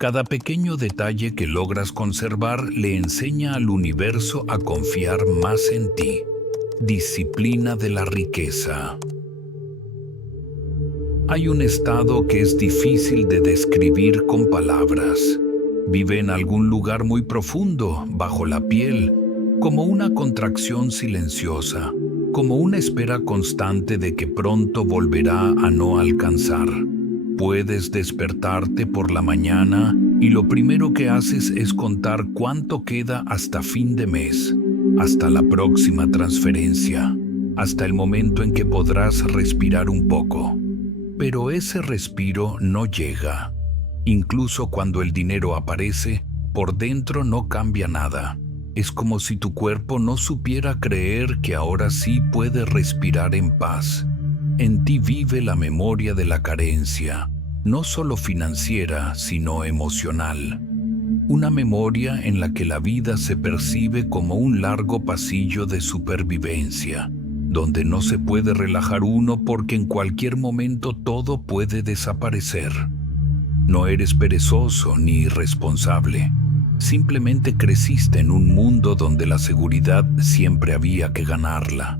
Cada pequeño detalle que logras conservar le enseña al universo a confiar más en ti. Disciplina de la riqueza. Hay un estado que es difícil de describir con palabras. Vive en algún lugar muy profundo, bajo la piel, como una contracción silenciosa, como una espera constante de que pronto volverá a no alcanzar. Puedes despertarte por la mañana y lo primero que haces es contar cuánto queda hasta fin de mes, hasta la próxima transferencia, hasta el momento en que podrás respirar un poco. Pero ese respiro no llega. Incluso cuando el dinero aparece, por dentro no cambia nada. Es como si tu cuerpo no supiera creer que ahora sí puede respirar en paz. En ti vive la memoria de la carencia, no solo financiera, sino emocional. Una memoria en la que la vida se percibe como un largo pasillo de supervivencia, donde no se puede relajar uno porque en cualquier momento todo puede desaparecer. No eres perezoso ni irresponsable. Simplemente creciste en un mundo donde la seguridad siempre había que ganarla,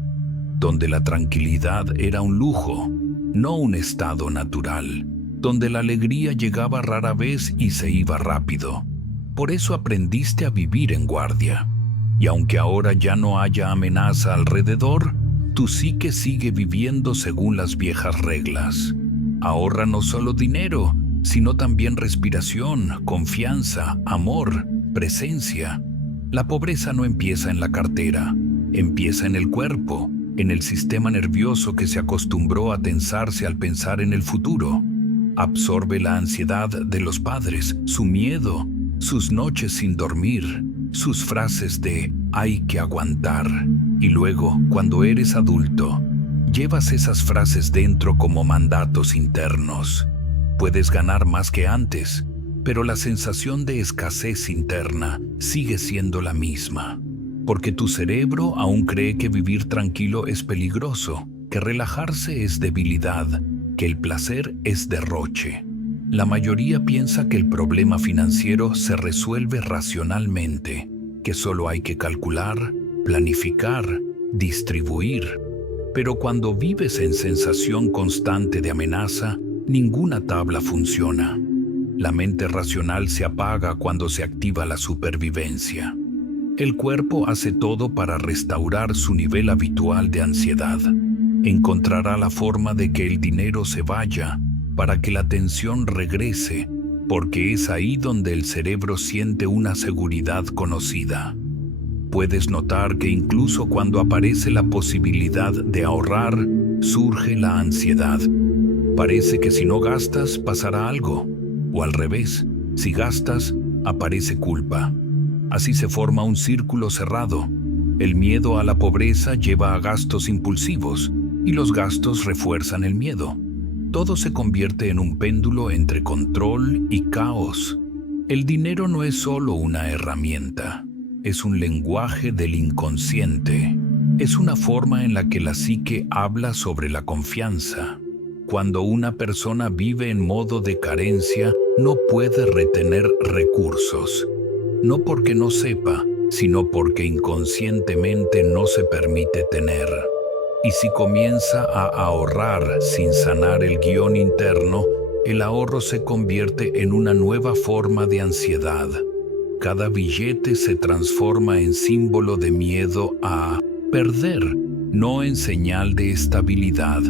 donde la tranquilidad era un lujo, no un estado natural, donde la alegría llegaba rara vez y se iba rápido. Por eso aprendiste a vivir en guardia. Y aunque ahora ya no haya amenaza alrededor, tu psique sigue viviendo según las viejas reglas. Ahorra no solo dinero, sino también respiración, confianza, amor, presencia. La pobreza no empieza en la cartera, empieza en el cuerpo, en el sistema nervioso que se acostumbró a tensarse al pensar en el futuro. Absorbe la ansiedad de los padres, su miedo, sus noches sin dormir, sus frases de «hay que aguantar». Y luego, cuando eres adulto, llevas esas frases dentro como mandatos internos. Puedes ganar más que antes, pero la sensación de escasez interna sigue siendo la misma. Porque tu cerebro aún cree que vivir tranquilo es peligroso, que relajarse es debilidad, que el placer es derroche. La mayoría piensa que el problema financiero se resuelve racionalmente, que solo hay que calcular, planificar, distribuir. Pero cuando vives en sensación constante de amenaza, ninguna tabla funciona. La mente racional se apaga cuando se activa la supervivencia. El cuerpo hace todo para restaurar su nivel habitual de ansiedad. Encontrará la forma de que el dinero se vaya, para que la tensión regrese, porque es ahí donde el cerebro siente una seguridad conocida. Puedes notar que incluso cuando aparece la posibilidad de ahorrar, surge la ansiedad. Parece que si no gastas, pasará algo. O al revés, si gastas, aparece culpa. Así se forma un círculo cerrado. El miedo a la pobreza lleva a gastos impulsivos, y los gastos refuerzan el miedo. Todo se convierte en un péndulo entre control y caos. El dinero no es solo una herramienta, es un lenguaje del inconsciente. Es una forma en la que la psique habla sobre la confianza. Cuando una persona vive en modo de carencia, no puede retener recursos. No porque no sepa, sino porque inconscientemente no se permite tener. Y si comienza a ahorrar sin sanar el guión interno, el ahorro se convierte en una nueva forma de ansiedad. Cada billete se transforma en símbolo de miedo a perder, no en señal de estabilidad.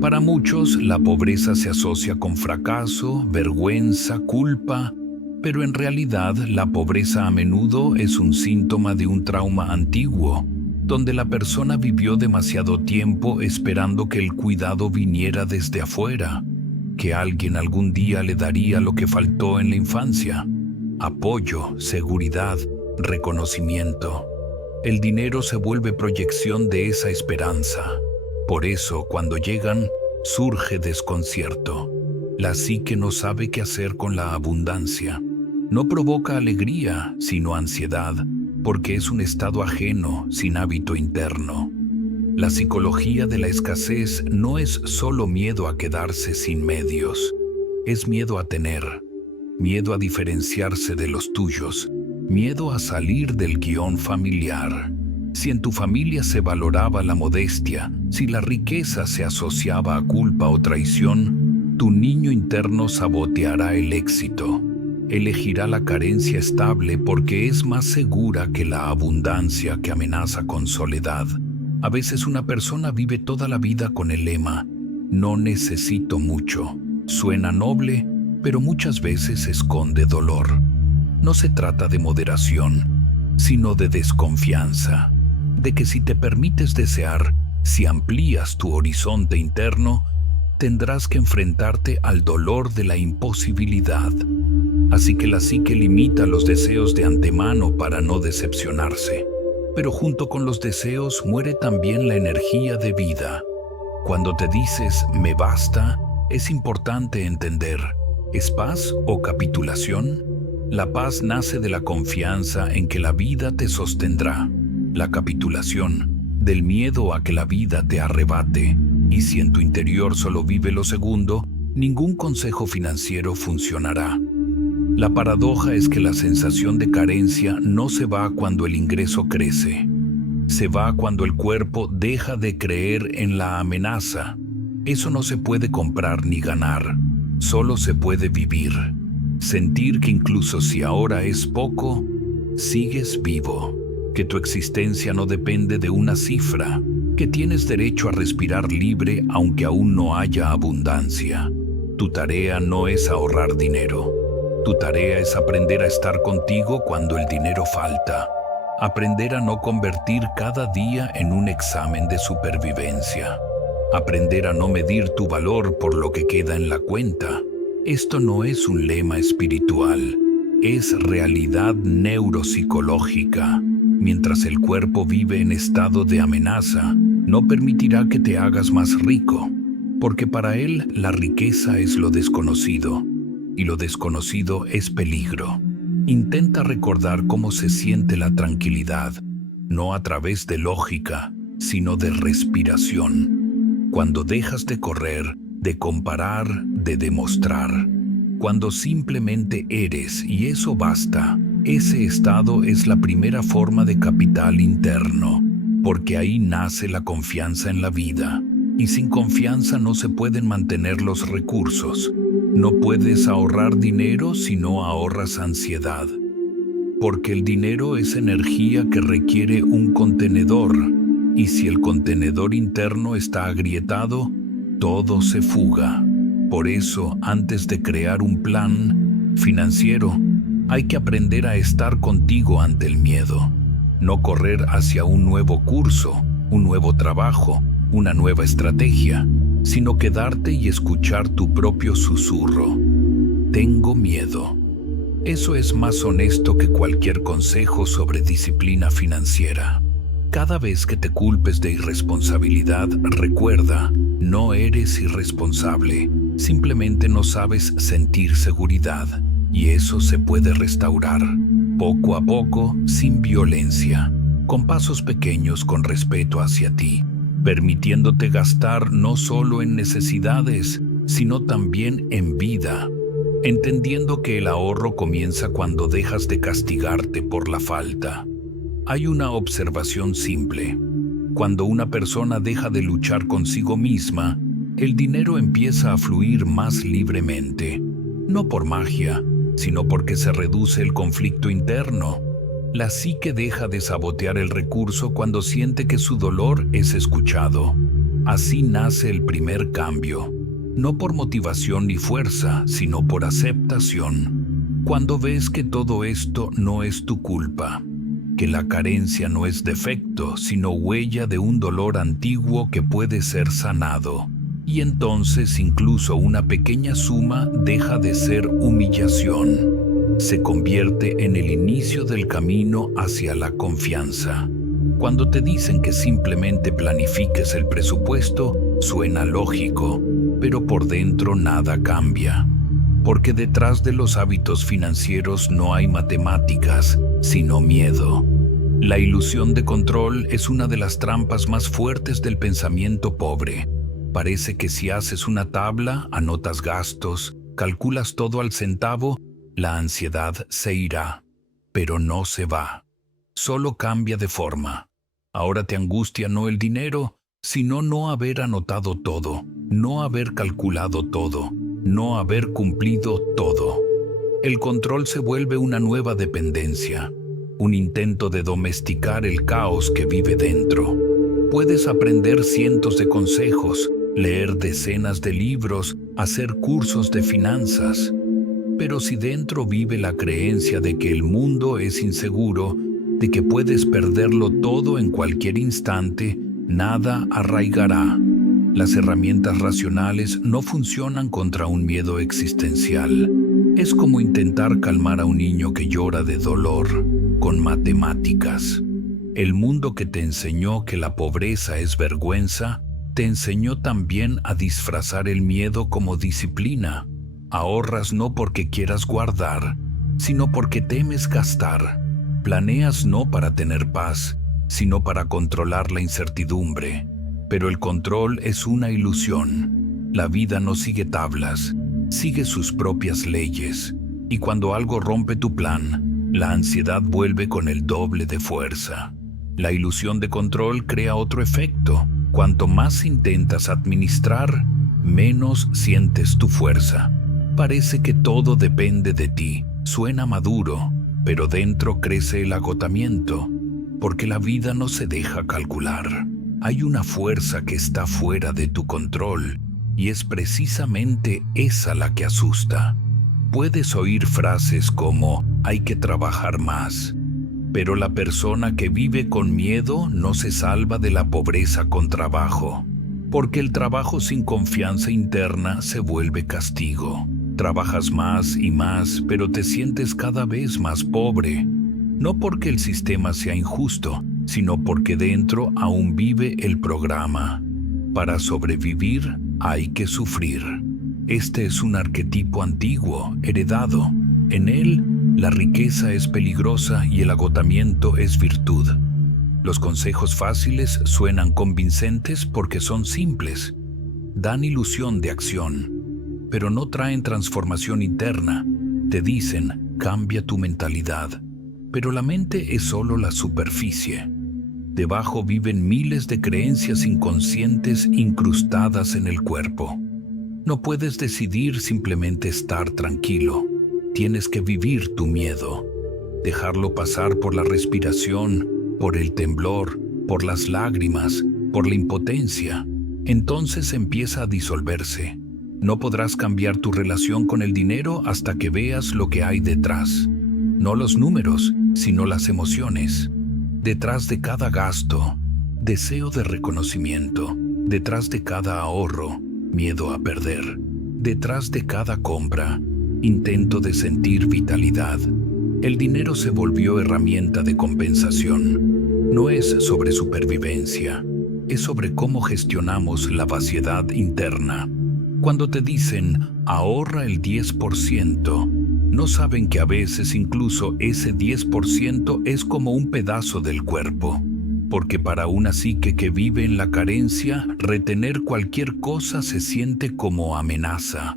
Para muchos, la pobreza se asocia con fracaso, vergüenza, culpa, pero en realidad la pobreza a menudo es un síntoma de un trauma antiguo, donde la persona vivió demasiado tiempo esperando que el cuidado viniera desde afuera, que alguien algún día le daría lo que faltó en la infancia: apoyo, seguridad, reconocimiento. El dinero se vuelve proyección de esa esperanza. Por eso, cuando llegan, surge desconcierto. La psique no sabe qué hacer con la abundancia. No provoca alegría, sino ansiedad, porque es un estado ajeno, sin hábito interno. La psicología de la escasez no es solo miedo a quedarse sin medios, es miedo a tener, miedo a diferenciarse de los tuyos, miedo a salir del guión familiar. Si en tu familia se valoraba la modestia, si la riqueza se asociaba a culpa o traición, tu niño interno saboteará el éxito. Elegirá la carencia estable porque es más segura que la abundancia que amenaza con soledad. A veces una persona vive toda la vida con el lema, no necesito mucho. Suena noble, pero muchas veces esconde dolor. No se trata de moderación, sino de desconfianza, de que si te permites desear, si amplías tu horizonte interno, tendrás que enfrentarte al dolor de la imposibilidad. Así que la psique limita los deseos de antemano para no decepcionarse. Pero junto con los deseos muere también la energía de vida. Cuando te dices «me basta», es importante entender, ¿es paz o capitulación? La paz nace de la confianza en que la vida te sostendrá. La capitulación, del miedo a que la vida te arrebate. Y si en tu interior solo vive lo segundo, ningún consejo financiero funcionará. La paradoja es que la sensación de carencia no se va cuando el ingreso crece. Se va cuando el cuerpo deja de creer en la amenaza. Eso no se puede comprar ni ganar, solo se puede vivir. Sentir que incluso si ahora es poco, sigues vivo, que tu existencia no depende de una cifra, que tienes derecho a respirar libre aunque aún no haya abundancia. Tu tarea no es ahorrar dinero, tu tarea es aprender a estar contigo cuando el dinero falta, aprender a no convertir cada día en un examen de supervivencia. Aprender a no medir tu valor por lo que queda en la cuenta. Esto no es un lema espiritual, es realidad neuropsicológica. Mientras el cuerpo vive en estado de amenaza, no permitirá que te hagas más rico, porque para él la riqueza es lo desconocido, y lo desconocido es peligro. Intenta recordar cómo se siente la tranquilidad, no a través de lógica, sino de respiración. Cuando dejas de correr, de comparar, de demostrar. Cuando simplemente eres y eso basta, ese estado es la primera forma de capital interno, porque ahí nace la confianza en la vida. Y sin confianza no se pueden mantener los recursos. No puedes ahorrar dinero si no ahorras ansiedad. Porque el dinero es energía que requiere un contenedor. Y si el contenedor interno está agrietado, todo se fuga. Por eso, antes de crear un plan financiero, hay que aprender a estar contigo ante el miedo. No correr hacia un nuevo curso, un nuevo trabajo, una nueva estrategia, sino quedarte y escuchar tu propio susurro. Tengo miedo. Eso es más honesto que cualquier consejo sobre disciplina financiera. Cada vez que te culpes de irresponsabilidad, recuerda, no eres irresponsable, simplemente no sabes sentir seguridad, y eso se puede restaurar, poco a poco, sin violencia, con pasos pequeños con respeto hacia ti, permitiéndote gastar no solo en necesidades, sino también en vida, entendiendo que el ahorro comienza cuando dejas de castigarte por la falta. Hay una observación simple. Cuando una persona deja de luchar consigo misma, el dinero empieza a fluir más libremente. No por magia, sino porque se reduce el conflicto interno. La psique deja de sabotear el recurso cuando siente que su dolor es escuchado. Así nace el primer cambio. No por motivación ni fuerza, sino por aceptación. Cuando ves que todo esto no es tu culpa, que la carencia no es defecto, sino huella de un dolor antiguo que puede ser sanado. Y entonces incluso una pequeña suma deja de ser humillación. Se convierte en el inicio del camino hacia la confianza. Cuando te dicen que simplemente planifiques el presupuesto, suena lógico, pero por dentro nada cambia. Porque detrás de los hábitos financieros no hay matemáticas, sino miedo. La ilusión de control es una de las trampas más fuertes del pensamiento pobre. Parece que si haces una tabla, anotas gastos, calculas todo al centavo, La ansiedad se irá, pero no se va. Solo cambia de forma. Ahora te angustia no el dinero, sino no haber anotado todo, no haber calculado todo, no haber cumplido todo. El control se vuelve una nueva dependencia, un intento de domesticar el caos que vive dentro. Puedes aprender cientos de consejos, leer decenas de libros, hacer cursos de finanzas. Pero si dentro vive la creencia de que el mundo es inseguro, de que puedes perderlo todo en cualquier instante, nada arraigará. Las herramientas racionales no funcionan contra un miedo existencial. Es como intentar calmar a un niño que llora de dolor con matemáticas. El mundo que te enseñó que la pobreza es vergüenza, te enseñó también a disfrazar el miedo como disciplina. Ahorras no porque quieras guardar, sino porque temes gastar. Planeas no para tener paz, sino para controlar la incertidumbre. Pero el control es una ilusión. La vida no sigue tablas, sigue sus propias leyes. Y cuando algo rompe tu plan, la ansiedad vuelve con el doble de fuerza. La ilusión de control crea otro efecto. Cuanto más intentas administrar, menos sientes tu fuerza. Parece que todo depende de ti. Suena maduro, pero dentro crece el agotamiento, porque la vida no se deja calcular. Hay una fuerza que está fuera de tu control, y es precisamente esa la que asusta. Puedes oír frases como «hay que trabajar más», pero la persona que vive con miedo no se salva de la pobreza con trabajo, porque el trabajo sin confianza interna se vuelve castigo. Trabajas más y más, pero te sientes cada vez más pobre. No porque el sistema sea injusto, sino porque dentro aún vive el programa. Para sobrevivir hay que sufrir. Este es un arquetipo antiguo, heredado. En él, la riqueza es peligrosa y el agotamiento es virtud. Los consejos fáciles suenan convincentes porque son simples. Dan ilusión de acción, pero no traen transformación interna. Te dicen, cambia tu mentalidad. Pero la mente es solo la superficie. Debajo viven miles de creencias inconscientes incrustadas en el cuerpo. No puedes decidir simplemente estar tranquilo. Tienes que vivir tu miedo. Dejarlo pasar por la respiración, por el temblor, por las lágrimas, por la impotencia. Entonces empieza a disolverse. No podrás cambiar tu relación con el dinero hasta que veas lo que hay detrás. No los números, sino las emociones. Detrás de cada gasto, deseo de reconocimiento. Detrás de cada ahorro, miedo a perder. Detrás de cada compra, intento de sentir vitalidad. El dinero se volvió herramienta de compensación. No es sobre supervivencia, es sobre cómo gestionamos la vaciedad interna. Cuando te dicen, ahorra el 10%, no saben que a veces incluso ese 10% es como un pedazo del cuerpo. Porque para una psique que vive en la carencia, retener cualquier cosa se siente como amenaza.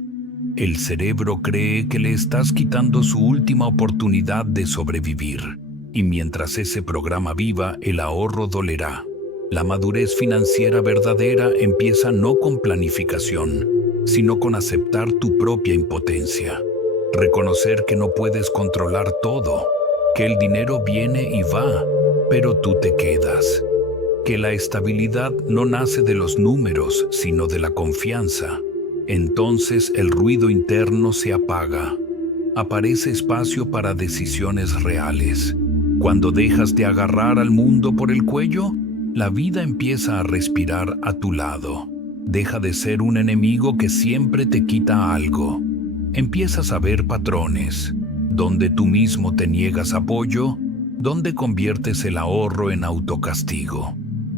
El cerebro cree que le estás quitando su última oportunidad de sobrevivir. Y mientras ese programa viva, el ahorro dolerá. La madurez financiera verdadera empieza no con planificación, sino con aceptar tu propia impotencia. Reconocer que no puedes controlar todo, que el dinero viene y va, pero tú te quedas. Que la estabilidad no nace de los números, sino de la confianza. Entonces el ruido interno se apaga. Aparece espacio para decisiones reales. Cuando dejas de agarrar al mundo por el cuello, la vida empieza a respirar a tu lado. Deja de ser un enemigo que siempre te quita algo. Empiezas a ver patrones, donde tú mismo te niegas apoyo, donde conviertes el ahorro en autocastigo.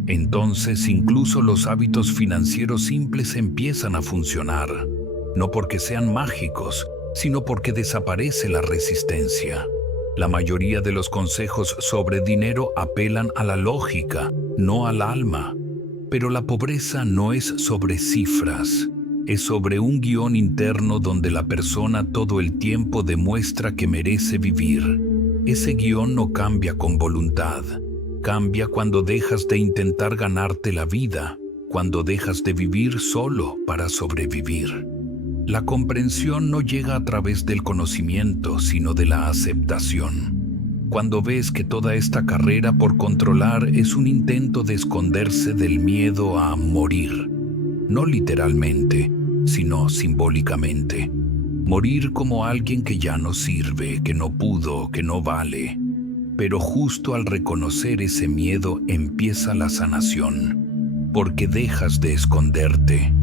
Entonces incluso los hábitos financieros simples empiezan a funcionar, no porque sean mágicos, sino porque desaparece la resistencia. La mayoría de los consejos sobre dinero apelan a la lógica, no al alma. Pero la pobreza no es sobre cifras, es sobre un guión interno donde la persona todo el tiempo demuestra que merece vivir. Ese guión no cambia con voluntad. Cambia cuando dejas de intentar ganarte la vida, cuando dejas de vivir solo para sobrevivir. La comprensión no llega a través del conocimiento, sino de la aceptación. Cuando ves que toda esta carrera por controlar es un intento de esconderse del miedo a morir, no literalmente, sino simbólicamente. Morir como alguien que ya no sirve, que no pudo, que no vale. Pero justo al reconocer ese miedo empieza la sanación, porque dejas de esconderte.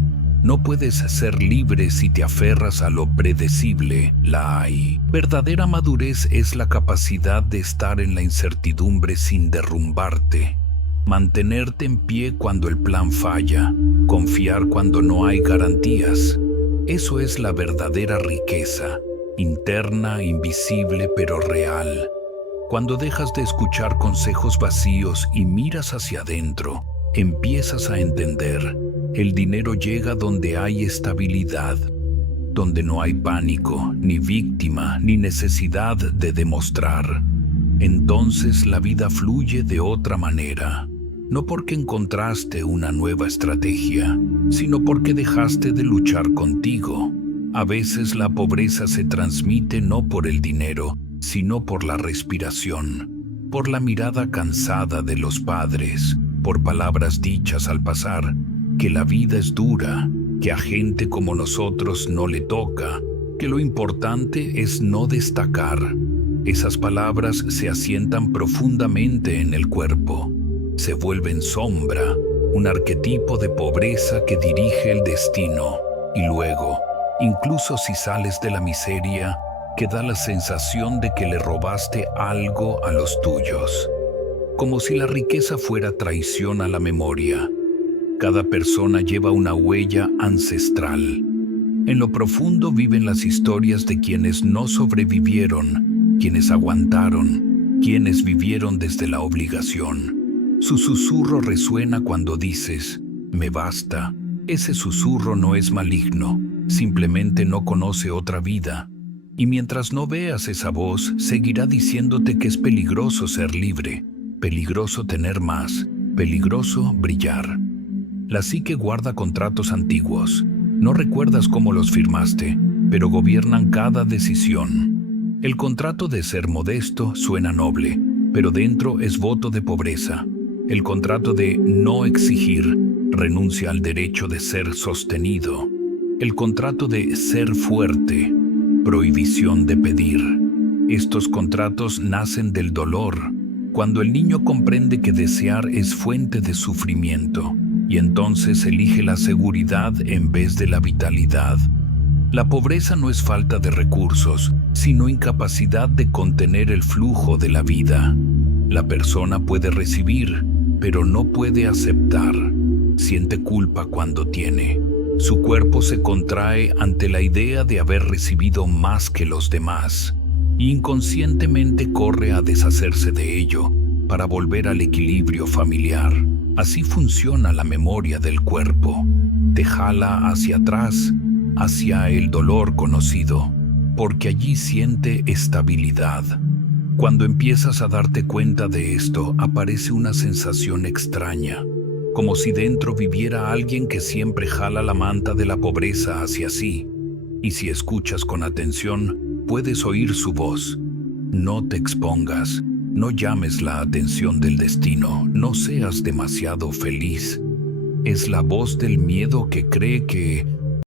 No puedes ser libre si te aferras a lo predecible. La hay. Verdadera madurez es la capacidad de estar en la incertidumbre sin derrumbarte. Mantenerte en pie cuando el plan falla. Confiar cuando no hay garantías. Eso es la verdadera riqueza. Interna, invisible, pero real. Cuando dejas de escuchar consejos vacíos y miras hacia adentro, empiezas a entender. El dinero llega donde hay estabilidad, donde no hay pánico, ni víctima, ni necesidad de demostrar. Entonces la vida fluye de otra manera, no porque encontraste una nueva estrategia, sino porque dejaste de luchar contigo. A veces la pobreza se transmite no por el dinero, sino por la respiración, por la mirada cansada de los padres, por palabras dichas al pasar, que la vida es dura, que a gente como nosotros no le toca, que lo importante es no destacar. Esas palabras se asientan profundamente en el cuerpo, se vuelven sombra, un arquetipo de pobreza que dirige el destino, y luego, incluso si sales de la miseria, queda la sensación de que le robaste algo a los tuyos, como si la riqueza fuera traición a la memoria. Cada persona lleva una huella ancestral. En lo profundo viven las historias de quienes no sobrevivieron, quienes aguantaron, quienes vivieron desde la obligación. Su susurro resuena cuando dices, me basta. Ese susurro no es maligno, simplemente no conoce otra vida. Y mientras no veas esa voz, seguirá diciéndote que es peligroso ser libre, peligroso tener más, peligroso brillar. La psique guarda contratos antiguos. No recuerdas cómo los firmaste, pero gobiernan cada decisión. El contrato de ser modesto suena noble, pero dentro es voto de pobreza. El contrato de no exigir renuncia al derecho de ser sostenido. El contrato de ser fuerte, prohibición de pedir. Estos contratos nacen del dolor, cuando el niño comprende que desear es fuente de sufrimiento. Y entonces elige la seguridad en vez de la vitalidad. La pobreza no es falta de recursos, sino incapacidad de contener el flujo de la vida. La persona puede recibir, pero no puede aceptar. Siente culpa cuando tiene. Su cuerpo se contrae ante la idea de haber recibido más que los demás. Inconscientemente corre a deshacerse de ello para volver al equilibrio familiar. Así funciona la memoria del cuerpo. Te jala hacia atrás, hacia el dolor conocido, porque allí siente estabilidad. Cuando empiezas a darte cuenta de esto, aparece una sensación extraña, como si dentro viviera alguien que siempre jala la manta de la pobreza hacia sí. Y si escuchas con atención, puedes oír su voz. No te expongas. No llames la atención del destino, no seas demasiado feliz. Es la voz del miedo que cree que